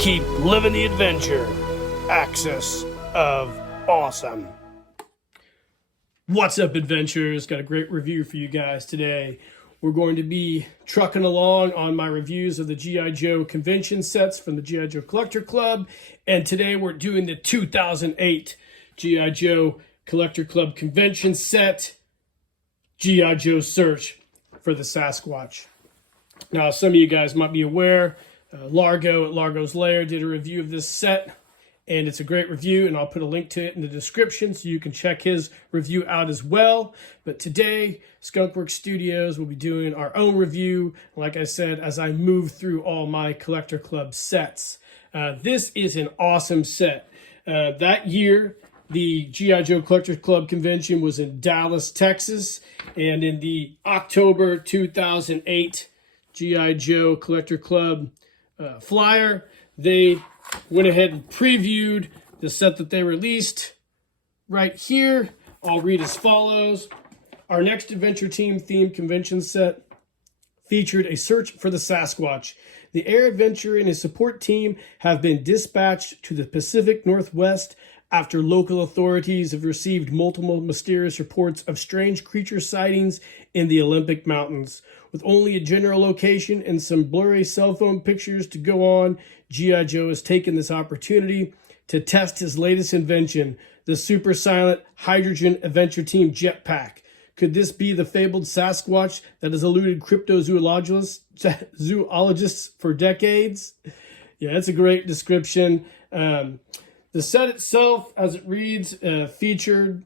Keep living the adventure. Axis of Awesome. What's up, adventurers? Got a great review for you guys today. We're going to be trucking along on my reviews of the G.I. Joe convention sets from the G.I. Joe Collector Club. And today we're doing the 2008 G.I. Joe Collector Club convention set, G.I. Joe Search for the Sasquatch. Now, some of you guys might be aware, Largo at Largo's Lair did a review of this set, and it's a great review, and I'll put a link to it in the description so you can check his review out as well. But today, Skunkworks Studios will be doing our own review, like I said, as I move through all my Collector Club sets. This is an awesome set. That year, the G.I. Joe Collector Club convention was in Dallas, Texas, and in the October 2008 G.I. Joe Collector Club flyer, they went ahead and previewed the set that they released right here. I'll read as follows. Our next Adventure Team themed convention set featured a search for the Sasquatch. The air adventurer and his support team have been dispatched to the Pacific Northwest after local authorities have received multiple mysterious reports of strange creature sightings in the Olympic Mountains. With only a general location and some blurry cell phone pictures to go on, G.I. Joe has taken this opportunity to test his latest invention, the super silent hydrogen adventure team jetpack. Could this be the fabled Sasquatch that has eluded cryptozoologists for decades? Yeah, that's a great description. The set itself, as it reads, featured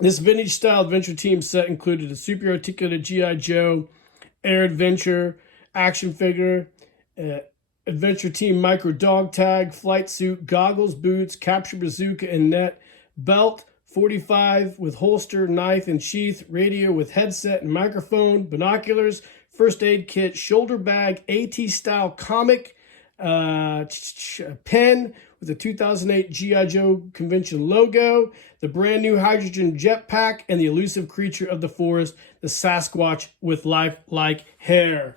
this vintage-style adventure team set included a super articulated G.I. Joe, air adventure, action figure, adventure team micro dog tag, flight suit, goggles, boots, capture bazooka and net, belt, 45 with holster, knife and sheath, radio with headset and microphone, binoculars, first aid kit, shoulder bag, AT-style comic, pen with the 2008 G.I. Joe convention logo, the brand new hydrogen jetpack, and the elusive creature of the forest, the Sasquatch with life-like hair.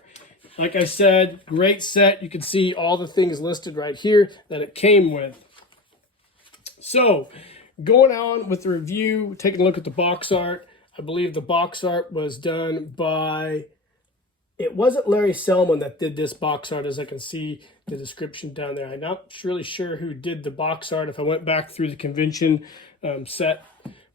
Like I said, great set. You can see all the things listed right here that it came with. So, going on with the review, taking a look at the box art. I believe the box art was done by... It wasn't Larry Selman that did this box art, as I can see the description down there. I'm not really sure who did the box art. If I went back through the convention set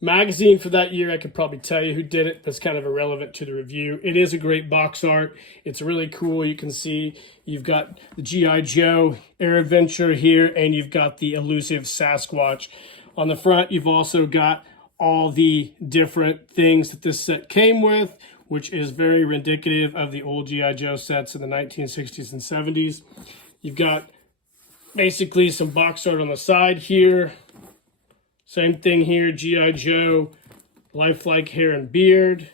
magazine for that year, I could probably tell you who did it. That's kind of irrelevant to the review. It is a great box art. It's really cool. You can see you've got the G.I. Joe Air Adventure here, and you've got the elusive Sasquatch. On the front, you've also got all the different things that this set came with, which is very indicative of the old G.I. Joe sets in the 1960s and 70s. You've got basically some box art on the side here. Same thing here, G.I. Joe, lifelike hair and beard.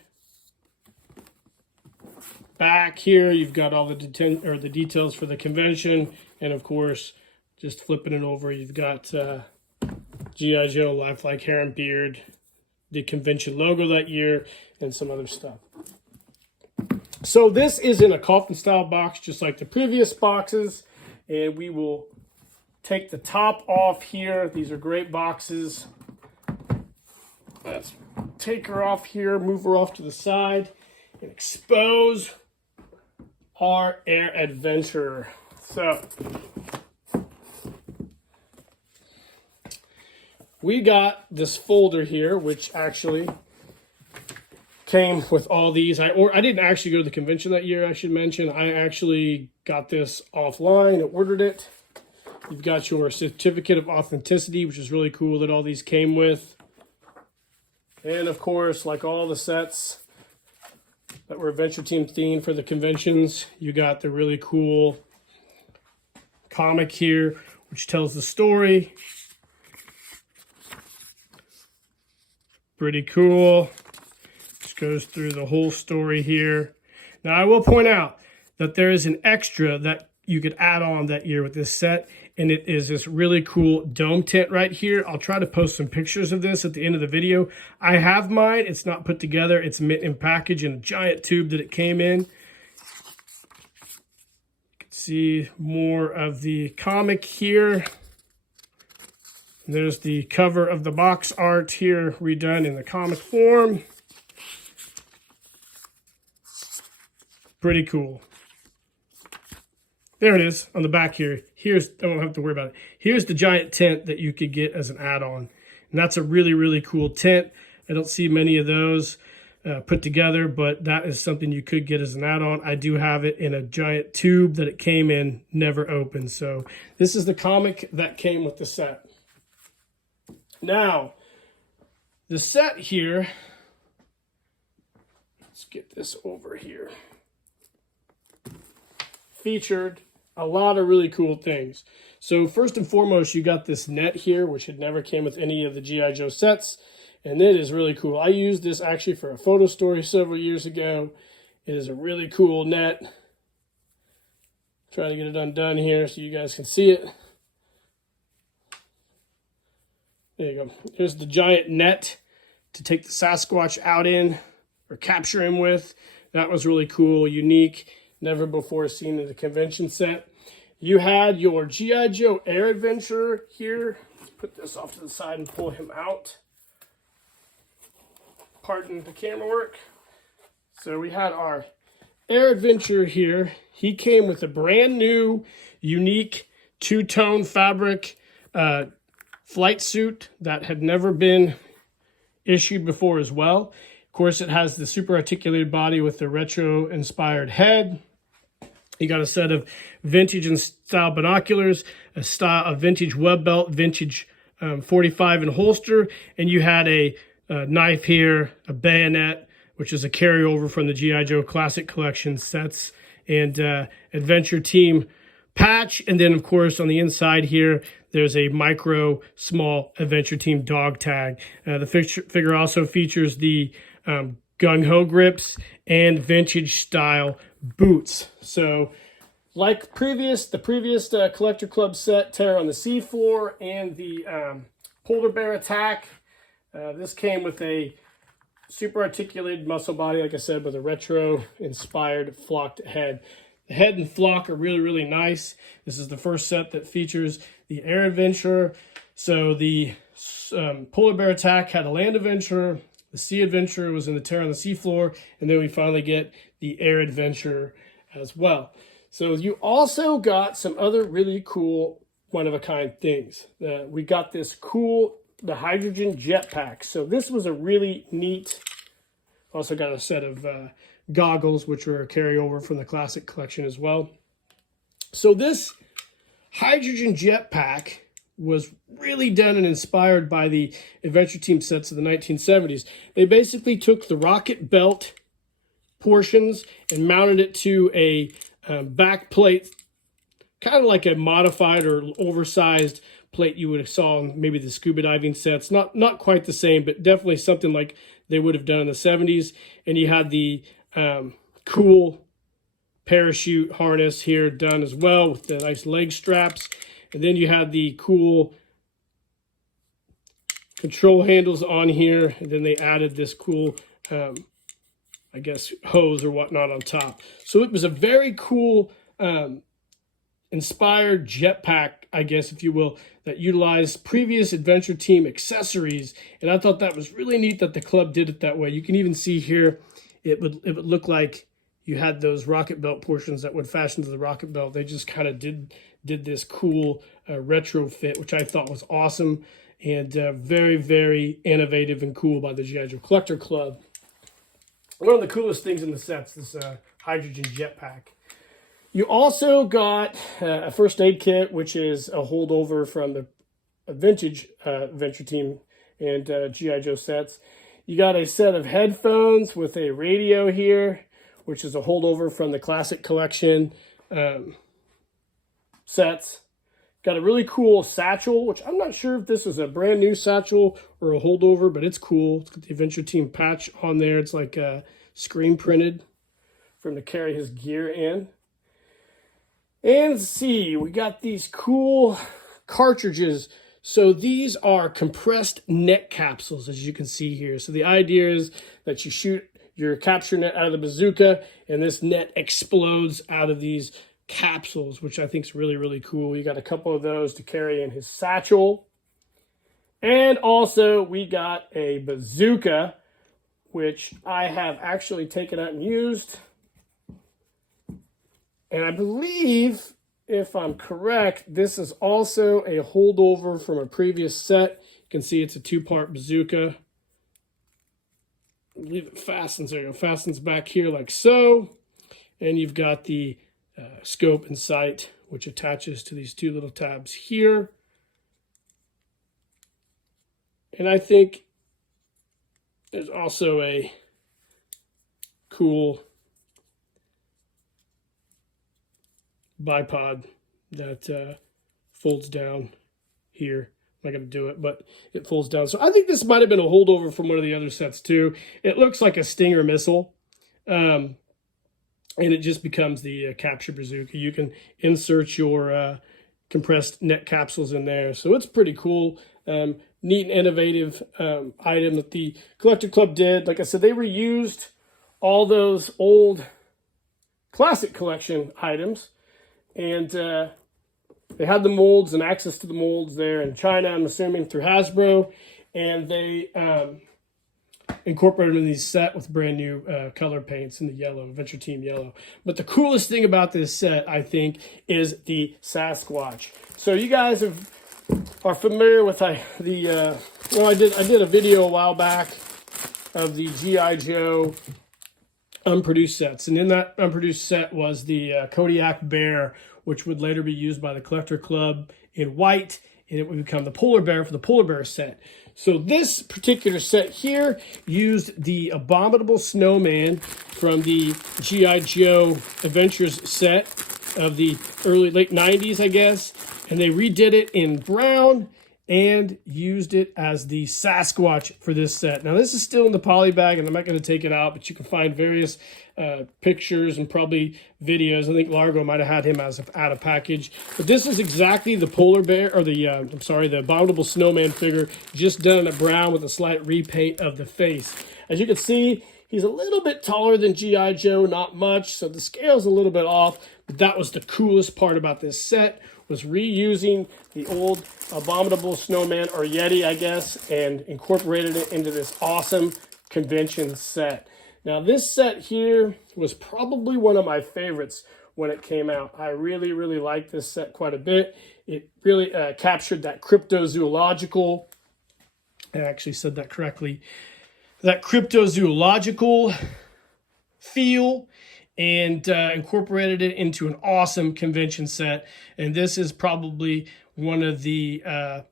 Back here, you've got all the details for the convention. And of course, just flipping it over, you've got G.I. Joe, lifelike hair and beard, the convention logo that year, and some other stuff. So this is in a coffin style box, just like the previous boxes, and we will take the top off here. These are great boxes. Let's take her off here, move her off to the side, and expose our air adventurer. So we got this folder here, which actually came with all these. I didn't actually go to the convention that year, I should mention. I actually got this offline and ordered it. You've got your certificate of authenticity, which is really cool that all these came with. And of course, like all the sets that were Adventure Team themed for the conventions, you got the really cool comic here, which tells the story. Pretty cool. Goes through the whole story here. Now, I will point out that there is an extra that you could add on that year with this set, and it is this really cool dome tent right here. I'll try to post some pictures of this at the end of the video. I have mine. It's not put together. It's mint in package in a giant tube that it came in. You can see more of the comic here. There's the cover of the box art here, redone in the comic form. Pretty cool. There it is on the back here. I don't have to worry about it. Here's the giant tent that you could get as an add-on. And that's a really, really cool tent. I don't see many of those put together, but that is something you could get as an add-on. I do have it in a giant tube that it came in, never opened. So this is the comic that came with the set. Now, the set here, let's get this over here, featured a lot of really cool things. So first and foremost, you got this net here, which had never came with any of the G.I. Joe sets. And it is really cool. I used this actually for a photo story several years ago. It is a really cool net. Try to get it undone here so you guys can see it. There you go. Here's the giant net to take the Sasquatch out in or capture him with. That was really cool, unique, never before seen in the convention set. You had your G.I. Joe Air Adventurer here. Let's put this off to the side and pull him out. Pardon the camera work. So we had our Air Adventurer here. He came with a brand new, unique two-tone fabric flight suit that had never been issued before as well. Of course, it has the super articulated body with the retro-inspired head. You got a set of vintage and style binoculars, a vintage web belt, vintage 45 and holster, and you had a knife here, a bayonet, which is a carryover from the G.I. Joe Classic Collection sets, and Adventure Team patch. And then, of course, on the inside here, there's a micro small Adventure Team dog tag. The figure also features the gung-ho grips and vintage style boots. So like the previous Collector Club set, Terror on the Seafloor and the Polar Bear Attack, this came with a super articulated muscle body, like I said, with a retro-inspired flocked head. The head and flock are really, really nice. This is the first set that features the Air Adventurer. So the Polar Bear Attack had a Land Adventurer. The Sea Adventurer was in the Terror on the Seafloor. And then we finally get the Air Adventurer as well. So you also got some other really cool one-of-a-kind things. We got this cool, the hydrogen jetpack. So this was a really neat, also got a set of goggles, which were a carryover from the Classic Collection as well. So this hydrogen jetpack was really done and inspired by the Adventure Team sets of the 1970s. They basically took the rocket belt portions and mounted it to a back plate, kind of like a modified or oversized plate you would have saw in maybe the scuba diving sets. Not quite the same, but definitely something like they would have done in the 70s. And you had the cool parachute harness here done as well with the nice leg straps. And then you had the cool control handles on here. And then they added this cool, I guess, hose or whatnot on top. So it was a very cool inspired jetpack, I guess, if you will, that utilized previous Adventure Team accessories. And I thought that was really neat that the club did it that way. You can even see here, it would look like you had those rocket belt portions that would fashion to the rocket belt. They just kind of did this cool retro fit, which I thought was awesome and very, very innovative and cool by the G.I. Joe Collector Club. One of the coolest things in the sets, this hydrogen jetpack. You also got a first aid kit, which is a holdover from the vintage Adventure Team and G.I. Joe sets. You got a set of headphones with a radio here, which is a holdover from the Classic Collection sets. Got a really cool satchel, which I'm not sure if this is a brand new satchel or a holdover, but it's cool. It's got the Adventure Team patch on there. It's like screen printed for him to carry his gear in. And let's see, we got these cool cartridges. So these are compressed net capsules, as you can see here. So the idea is that you shoot your capture net out of the bazooka, and this net explodes out of these capsules, which I think is really, really cool. You got a couple of those to carry in his satchel. And also we got a bazooka, which I have actually taken out and used. And I believe, if I'm correct, this is also a holdover from a previous set. You can see it's a 2-part bazooka. I believe it fastens. There you go. Fastens back here like so. And you've got the scope and sight, which attaches to these 2 little tabs here. And I think there's also a cool bipod that folds down here. I'm not going to do it, but it folds down. So I think this might have been a holdover from one of the other sets too. It looks like a Stinger missile. And it just becomes the capture bazooka. You can insert your compressed net capsules in there. So it's pretty cool. Neat and innovative item that the Collector Club did. Like I said, they reused all those old classic collection items. And they had the molds and access to the molds there in China, I'm assuming, through Hasbro. And they incorporated them in these set with brand new color paints in the yellow, Adventure Team yellow. But the coolest thing about this set, I think, is the Sasquatch. So you guys are familiar with I did a video a while back of the G.I. Joe unproduced sets. And in that unproduced set was the Kodiak Bear, which would later be used by the Collector Club in white, and it would become the Polar Bear for the Polar Bear set. So this particular set here used the Abominable Snowman from the G.I. Joe Adventures set of the late 90s, I guess. And they redid it in brown and used it as the Sasquatch for this set. Now, this is still in the poly bag, and I'm not going to take it out, but you can find various pictures and probably videos. I think Largo might have had him as out of package. But this is exactly the Polar Bear, or the Abominable Snowman figure, just done in a brown with a slight repaint of the face. As you can see, he's a little bit taller than G.I. Joe, not much, so the scale's a little bit off. But that was the coolest part about this set, was reusing the old Abominable Snowman, or Yeti, I guess, and incorporated it into this awesome convention set. Now, this set here was probably one of my favorites when it came out. I really, really liked this set quite a bit. It really captured that cryptozoological, I actually said that correctly, that cryptozoological feel, and incorporated it into an awesome convention set. And this is probably one of the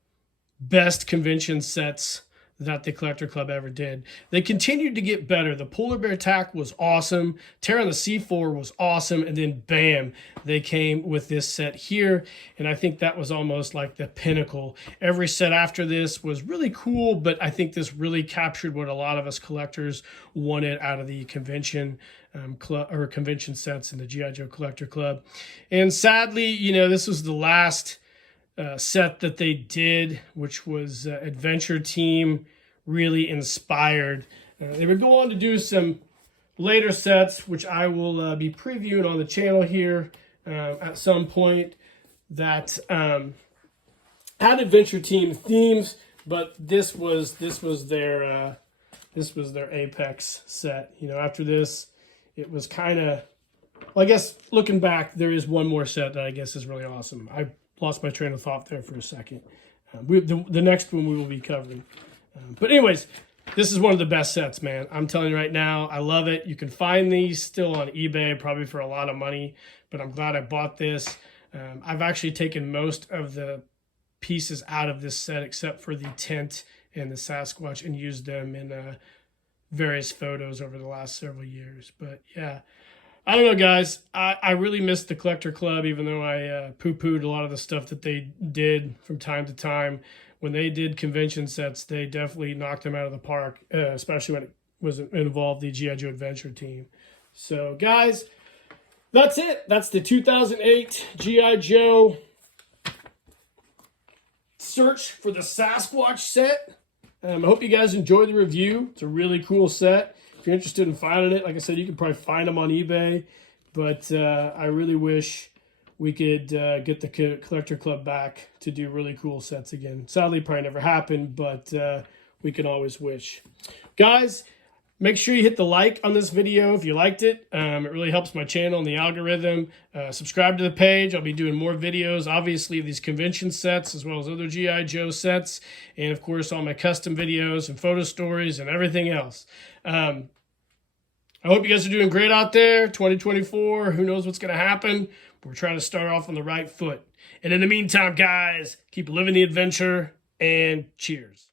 best convention sets that the Collector Club ever did. They continued to get better. The Polar Bear Attack was awesome. Terror on the Seafloor was awesome. And then bam, they came with this set here. And I think that was almost like the pinnacle. Every set after this was really cool, but I think this really captured what a lot of us collectors wanted out of the convention convention sets in the G.I. Joe Collector Club. And sadly, you know, this was the last set that they did, which was Adventure Team really inspired. They would go on to do some later sets, which I will be previewing on the channel here at some point, that had Adventure Team themes, but this was their apex set. You know, after this, it was kind of, well, I guess looking back, there is one more set that I guess is really awesome. I lost my train of thought there for a second. The next one we will be covering. But anyways, this is one of the best sets, man. I'm telling you right now, I love it. You can find these still on eBay, probably for a lot of money, but I'm glad I bought this. I've actually taken most of the pieces out of this set except for the tent and the Sasquatch and used them in various photos over the last several years. But yeah, I don't know, guys. I really missed the Collector Club, even though I poo-pooed a lot of the stuff that they did from time to time. When they did convention sets, they definitely knocked them out of the park, especially when it was involved the G.I. Joe Adventure Team. So, guys, that's it. That's the 2008 G.I. Joe Search for the Sasquatch set. I hope you guys enjoyed the review. It's a really cool set. If you're interested in finding it, like I said, you can probably find them on eBay. But I really wish we could get the collector club back to do really cool sets again. Sadly, probably never happened, but we can always wish. Guys, make sure you hit the like on this video if you liked it. It really helps my channel and the algorithm. Subscribe to the page. I'll be doing more videos, obviously, of these convention sets as well as other G.I. Joe sets. And, of course, all my custom videos and photo stories and everything else. I hope you guys are doing great out there. 2024, who knows what's going to happen. We're trying to start off on the right foot. And in the meantime, guys, keep living the adventure and cheers.